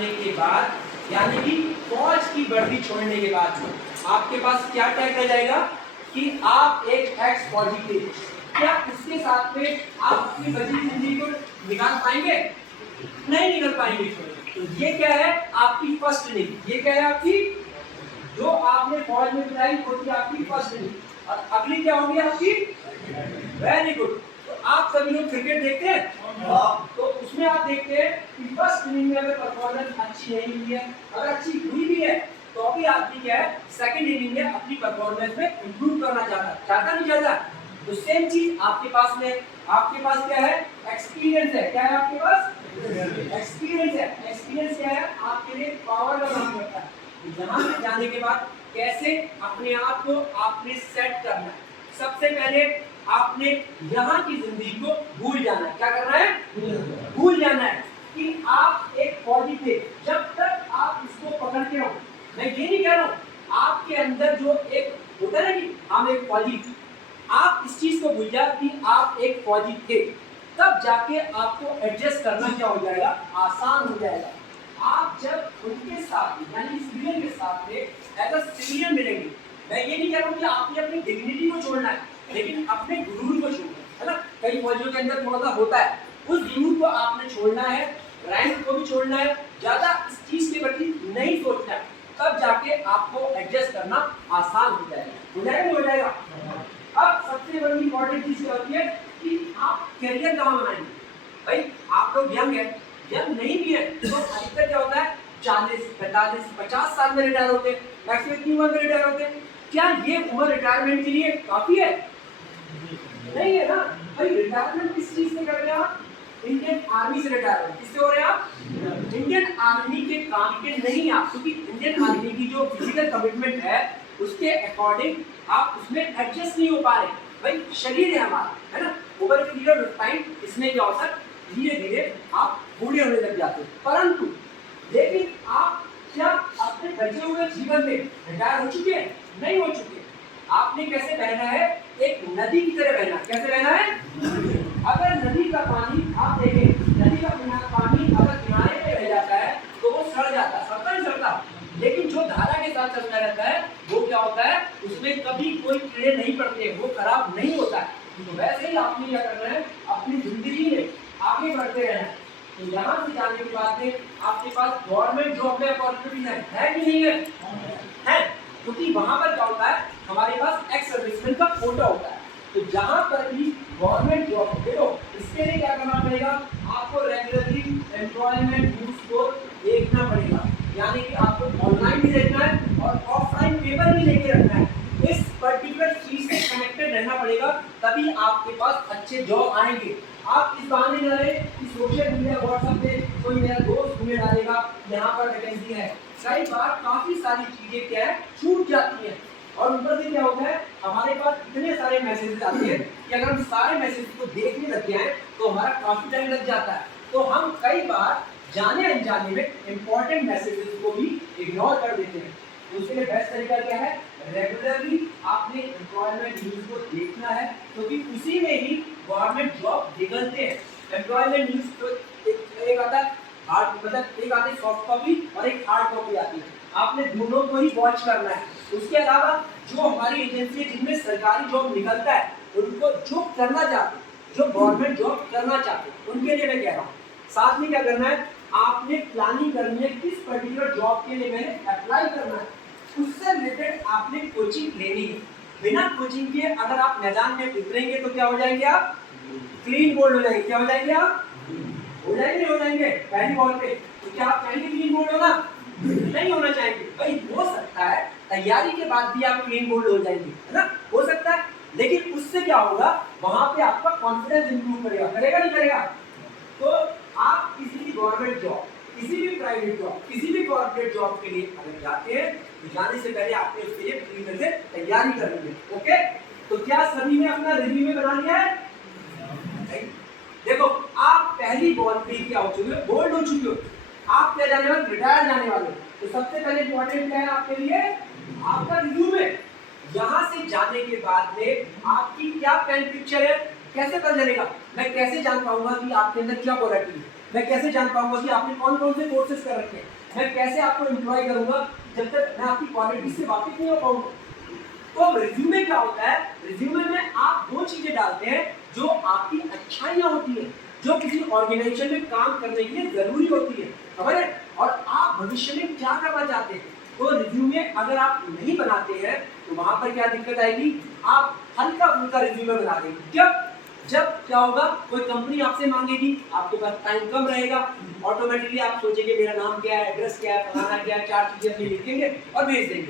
जाने के बाद, यानी कि फौज की वर्दी छोड़ने के बाद आपके पास क्या टैग रह जाएगा कि आप एक एक्स फौजी थे। क्या इसके साथ में आप अपनी बची जिंदगी को निकाल पाएंगे? नहीं निकल पाएंगे। तो ये क्या है? आपकी फर्स्ट इनिंग। ये क्या है? आपकी जो आपने फौज में बिताई वो थी आपकी फर्स्ट इनिंग, और अगली क्या होगी आपकी? Very good. तो आप सभी लोग क्रिकेट देखते हैं, तो उसमें आप देखते हैं कि फर्स्ट इनिंग में अगर परफॉर्मेंस अच्छी नहीं हुई है, अगर अच्छी हुई भी है तो अभी आदमी क्या है, सेकंड इनिंग में अपनी परफॉर्मेंस में इंप्रूव करना चाहता नहीं चाहता। तो सेम चीज आपके पास में, आपके पास क्या है? एक्सपीरियंस है। क्या है आपके पास? एक्सपीरियंस है। एक्सपीरियंस क्या है? आपके लिए पावर का काम करता है। यहाँ से जाने के बाद कैसे अपने आप को आपने सेट करना है। सबसे पहले आपने यहाँ की जिंदगी को भूल जाना है। क्या करना है? भूल जाना है कि आप एक फौजी थे। जब तक आप इसको पकड़ के रहो, मैं ये नहीं कह रहा हूँ, आपके अंदर जो एक होता है ना कि हम एक फौजी, आप इस चीज को भूल जाए कि आप एक फौजी थे, तब जाके आपको एडजस्ट करना क्या हो जाएगा? आसान हो जाएगा। आप जब उनके साथ यानी सिविलियन के साथ में एज अ सिविलियन मिलेंगे, मैं ये नहीं कह रहा हूँ कि आपने अपनी डिग्निटी को छोड़ना है, लेकिन अपने गुरूर को छोड़ना है ना। कई फौजियों के अंदर थोड़ा सा होता है, उस गुरूर को आपने छोड़ना है, रैंक को भी छोड़ना है, ज्यादा इस चीज के प्रति नहीं सोचना है, तब जाके आपको एडजस्ट करना आसान हो जाएगा। हो जाएगा नहीं हो जाएगा? अब सबसे बड़ी इंपॉर्टेंट चीज क्या होती है कि आप करियर कहाँ बनाएंगे। भाई आप लोग यंग है, यंग नहीं भी है तो अधिकतर क्या होता है 40, 45, 50 साल में रिटायर होते हैं, मैक्सिमम इतनी उम्र में रिटायर होते हैं। क्या ये उम्र रिटायरमेंट के लिए काफी है? नहीं है ना भाई। रिटायरमेंट किस चीज से कर रहे हैं आप? इंडियन आर्मी से रिटायरमेंट किससे हो रहे हैं आप? इंडियन आर्मी के काम के नहीं आप, क्योंकि इंडियन आर्मी की जो फिजिकल कमिटमेंट है उसके अकॉर्डिंग आप उसमें एडजस्ट नहीं हो पा रहे। भाई शरीर है हमारा, है ना, ओवर पीरियड ऑफ टाइम इसमें क्या होता है, धीरे धीरे आप बूढ़े होने लग जाते हैं। परंतु लेकिन आप क्या अपने बचे हुए जीवन में रिटायर हो चुके हैं? नहीं हो चुके। आपने कैसे बहना है? एक नदी की तरह बहना। कैसे बहना है? अगर नदी का पानी आप देखें, नदी का पानी अगर किनारे पे रह जाता है तो वो सड़ जाता है, सड़ता नहीं सड़ता, लेकिन जो धारा के साथ चलता रहता है वो क्या होता है, उसमें कभी कोई कीड़े नहीं पड़ते, वो खराब नहीं होता है। तो वैसे ही आपने क्या करना है, अपनी जिंदगी में आगे बढ़ते रहना है। तो यहाँ से जाने के बाद में आपके पास गवर्नमेंट जॉब में अपॉर्चुनिटी है कि नहीं है? है, क्योंकि वहां पर क्या होता है, हमारे पास एक्स सर्विसमैन का कोटा होता है। तो जहां पर भी गवर्नमेंट जॉब देखो, इसके लिए क्या करना पड़ेगा, आपको रेगुलरली एम्प्लॉयमेंट न्यूज को देखना पड़ेगा, यानी कि आपको ऑनलाइन भी देखना है और ऑफलाइन पेपर भी लेके रखना है। इस पर्टिकुलर चीज से कनेक्टेड रहना पड़ेगा, तभी आपके पास अच्छे जॉब आएंगे। आप इस बहाने न रहे कि सोशल मीडिया व्हाट्सएप पे कोई मेरा दोस्त मुझे डालेगा यहाँ पर वैकेंसी है। कई बार काफी सारी चीजें क्या है, छूट जाती है, और ऊपर से क्या होता है, हमारे पास इतने सारे मैसेज आते हैं कि अगर हम सारे मैसेज को देखने लग जाएं तो हमारा काफी टाइम लग जाता है। तो हम कई बार जाने अनजाने में इंपॉर्टेंट मैसेजेस को भी इग्नोर कर देते हैं। तो उसके लिए बेस्ट तरीका क्या है, रेगुलरली आपने एम्प्लॉयमेंट न्यूज को देखना है, क्योंकि उसी में ही गवर्नमेंट जॉब निकलते हैं। एम्प्लॉयमेंट न्यूज तो एक आता है हार्ड, मतलब एक आती है सॉफ्ट कॉपी और एक हार्ड कॉपी आती है, आपने दोनों को ही वॉच करना है। उसके अलावा जो हमारी एजेंसी है जिनमें सरकारी जॉब निकलता है, उनको जो करना चाहते, जो गवर्नमेंट जॉब करना चाहते, उनके लिए मैं कह रहा हूँ, साथ में क्या करना है, आपने प्लानिंग करनी है किस पर्टिकुलर जॉब के लिए मैंने अप्लाई करना है, उससे रिलेटेड आपने कोचिंग लेनी है। बिना कोचिंग के अगर आप मैदान में उतरेंगे तो क्या हो जाएंगे आप? क्लीन बोल्ड हो जाएंगे। क्या हो जाएंगे आप? हो जाएंगे नहीं हो जाएंगे पहली बॉल पे? तो क्या आप चाहेंगे क्लीन बोल्ड होना? नहीं होना चाहेंगे। भाई हो सकता है तैयारी के बाद भी आप क्लीन बोल्ड हो जाएंगे, है ना, हो सकता है, लेकिन उससे क्या होगा, वहां पे आपका कॉन्फिडेंस इंप्रूव करेगा, करेगा नहीं करेगा? तो आप किसी भी गवर्नमेंट जॉब, किसी भी प्राइवेट जॉब, किसी भी कॉर्पोरेट जॉब के लिए अगर जाते हैं तो जाने से पहले आपने उसके लिए पूरी तरह से तैयारी करनी है। ओके, तो क्या सभी ने अपना रिज्यूमे बना लिया है? देखो आप पहली बॉल पे क्या हो चुके हो, बोल्ड हो चुके हो, आप क्या जाने वाले, रिटायर जाने वाले। तो सबसे पहले इंपॉर्टेंट क्या है आपके लिए, आपका रिज्यूमे। यहाँ से जाने के बाद में आपकी क्या प्लान पिक्चर है, कैसे पता चलेगा, मैं कैसे जान पाऊंगा कि आपके अंदर क्या क्वालिटी है? मैं कैसे जान पाऊंगा कि आपने कौन कौन से कोर्सेज कर रखे हैं? मैं कैसे आपको एम्प्लॉय करूंगा जब तक मैं आपकी क्वालिटी से वाकिफ नहीं हो पाऊंगा? तो अब रिज्यूमे क्या होता है? रिज्यूमे में आप वो चीजें डालते हैं जो आपकी अच्छाइयां होती है, जो किसी ऑर्गेनाइजेशन में काम करने के लिए जरूरी होती है, खबर है? और आप भविष्य में क्या करना चाहते हैं। तो रिज्यूमे अगर आप नहीं बनाते हैं तो वहां पर क्या दिक्कत आएगी? आप हल्का फुल्का रिज्यूमे बना देंगे। जब क्या होगा, कोई कंपनी आपसे मांगेगी, आपके पास टाइम कम रहेगा, ऑटोमेटिकली आप सोचेंगे मेरा नाम क्या है, एड्रेस क्या है, फलाना क्या है, 4 चीजें अपनी लिखेंगे और भेज देंगे।